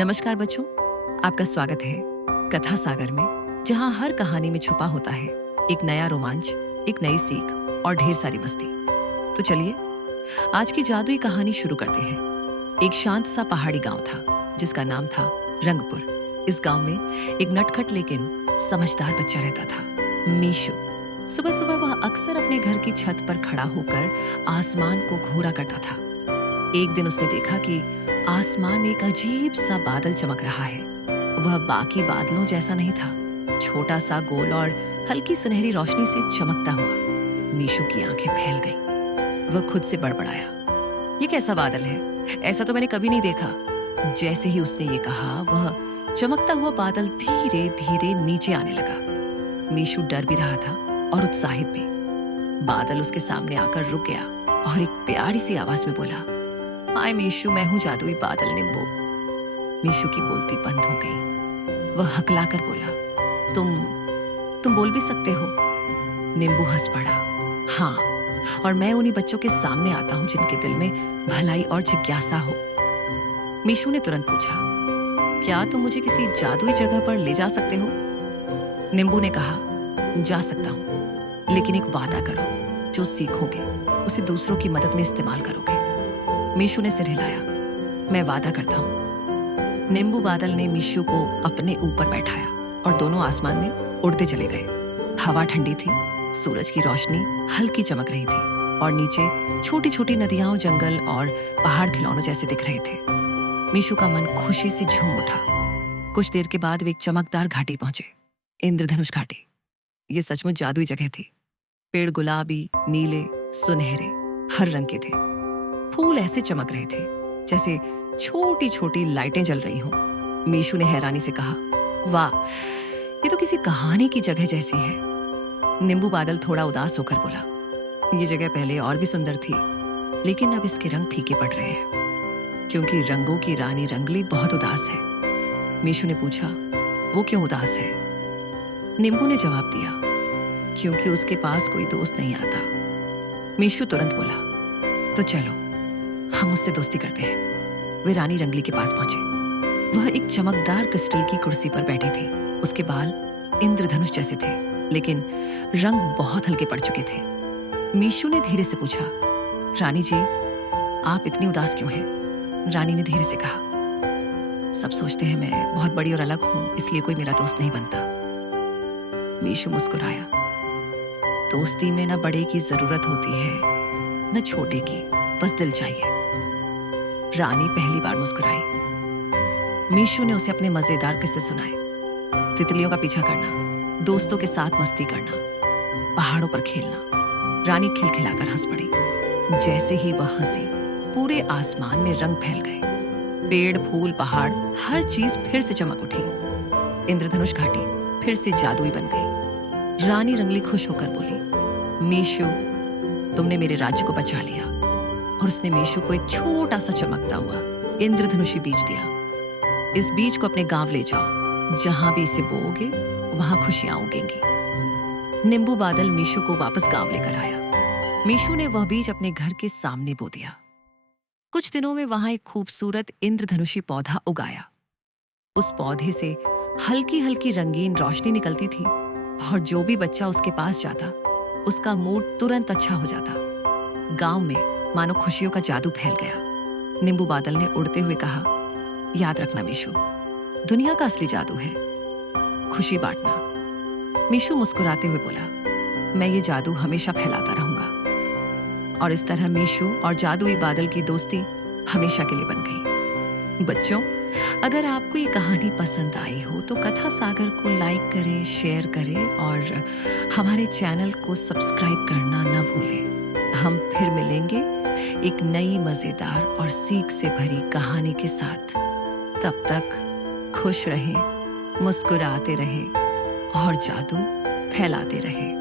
नमस्कार बच्चों, आपका स्वागत है कथा सागर में, जहां हर कहानी में छुपा होता है एक नया रोमांच, एक नई सीख और ढेर सारी मस्ती। तो चलिए आज की जादुई कहानी शुरू करते हैं। एक शांत सा पहाड़ी गांव था जिसका नाम था रंगपुर। इस गांव में एक नटखट लेकिन समझदार बच्चा रहता था, मीशू। सुबह सुबह वह अक्सर अपने घर की छत पर खड़ा होकर आसमान को घूरा करता था। एक दिन उसने देखा कि आसमान में एक अजीब सा बादल चमक रहा है। वह बाकी बादलों जैसा नहीं था, छोटा सा, गोल और हल्की सुनहरी रोशनी से चमकता हुआ। मीशू की आंखें फैल गईं। वह खुद से बड़बड़ाया, ये कैसा बादल है? ऐसा तो मैंने कभी नहीं देखा। जैसे ही उसने ये कहा, वह चमकता हुआ बादल धीरे धीरे नीचे आने लगा। मीशू डर भी रहा था और उत्साहित भी। बादल उसके सामने आकर रुक गया और एक प्यारी सी आवाज में बोला, हाय मीशू, मैं हूं जादुई बादल निम्बू। मीशू की बोलती बंद हो गई। वह हकलाकर बोला, तुम बोल भी सकते हो? निम्बू हंस पड़ा, हाँ, और मैं उन्हीं बच्चों के सामने आता हूं जिनके दिल में भलाई और जिज्ञासा हो। मीशू ने तुरंत पूछा, क्या तुम मुझे किसी जादुई जगह पर ले जा सकते हो? निम्बू ने कहा, जा सकता हूं, लेकिन एक वादा करो, जो सीखोगे उसे दूसरों की मदद में इस्तेमाल करोगे। मीशू ने सिर हिलाया, मैं वादा करता हूं। नींबू बादल ने मीशू को अपने ऊपर बैठाया और दोनों आसमान में उड़ते चले गए। हवा ठंडी थी, सूरज की रोशनी हल्की चमक रही थी और नीचे छोटी छोटी नदियां, जंगल और पहाड़ खिलौनों जैसे दिख रहे थे। मीशू का मन खुशी से झूम उठा। कुछ देर के बाद वे एक चमकदार घाटी पहुंचे, इंद्रधनुष घाटी। ये सचमुच जादुई जगह थी। पेड़ गुलाबी, नीले, सुनहरे, हर रंग के थे। फूल ऐसे चमक रहे थे जैसे छोटी छोटी लाइटें जल रही हों। मीशू ने हैरानी से कहा, वाह, ये तो किसी कहानी की जगह जैसी है। नींबू बादल थोड़ा उदास होकर बोला, ये जगह पहले और भी सुंदर थी, लेकिन अब इसके रंग फीके पड़ रहे हैं, क्योंकि रंगों की रानी रंगली बहुत उदास है। मीशू ने पूछा, वो क्यों उदास है? नींबू ने जवाब दिया, क्योंकि उसके पास कोई दोस्त नहीं आता। मीशू तुरंत बोला, तो चलो हम उससे दोस्ती करते हैं। वे रानी रंगली के पास पहुंचे। वह एक चमकदार क्रिस्टल की कुर्सी पर बैठी थी। उसके बाल इंद्रधनुष जैसे थे, लेकिन रंग बहुत हल्के पड़ चुके थे। मीशू ने धीरे से पूछा, रानी जी, आप इतनी उदास क्यों हैं? रानी ने धीरे से कहा, सब सोचते हैं मैं बहुत बड़ी और अलग हूं, इसलिए कोई मेरा दोस्त नहीं बनता। मीशू मुस्कुराया, दोस्ती में न बड़े की जरूरत होती है, न छोटे की, बस दिल चाहिए। रानी पहली बार मुस्कुराई। मीशू ने उसे अपने मजेदार किस्से सुनाए। तितलियों का पीछा करना, दोस्तों के साथ मस्ती करना, पहाड़ों पर खेलना। रानी खिलखिलाकर हंस पड़ी। जैसे ही वह हंसी, पूरे आसमान में रंग फैल गए। पेड़, फूल, पहाड़, हर चीज फिर से चमक उठी। इंद्रधनुष घाटी फिर से जादुई बन गई। रानी रंगली खुश होकर बोली, मीशू, तुमने मेरे राज्य को बचा लिया। और उसने मीशू को एक छोटा सा चमकता हुआ इंद्रधनुषी बीज दिया। इस बीज को अपने गांव ले जाओ, जहां भी इसे बोओगे वहां खुशियां उगेंगी। नींबू बादल मीशू को वापस गांव लेकर आया। मीशू ने वह बीज अपने घर के सामने बो दिया। कुछ दिनों में वहां एक खूबसूरत इंद्रधनुषी पौधा उगाया। उस पौधे से हल्की हल्की रंगीन रोशनी निकलती थी और जो भी बच्चा उसके पास जाता, उसका मूड तुरंत अच्छा हो जाता। गांव में मानो खुशियों का जादू फैल गया। नींबू बादल ने उड़ते हुए कहा, याद रखना मीशू, दुनिया का असली जादू है खुशी बांटना। मीशू मुस्कुराते हुए बोला, मैं ये जादू हमेशा फैलाता रहूंगा। और इस तरह मीशू और जादुई बादल की दोस्ती हमेशा के लिए बन गई। बच्चों, अगर आपको ये कहानी पसंद आई हो तो कथा सागर को लाइक करें, शेयर करें और हमारे चैनल को सब्सक्राइब करना न भूलें। हम फिर मिलेंगे एक नई मजेदार और सीख से भरी कहानी के साथ। तब तक खुश रहें, मुस्कुराते रहें और जादू फैलाते रहें।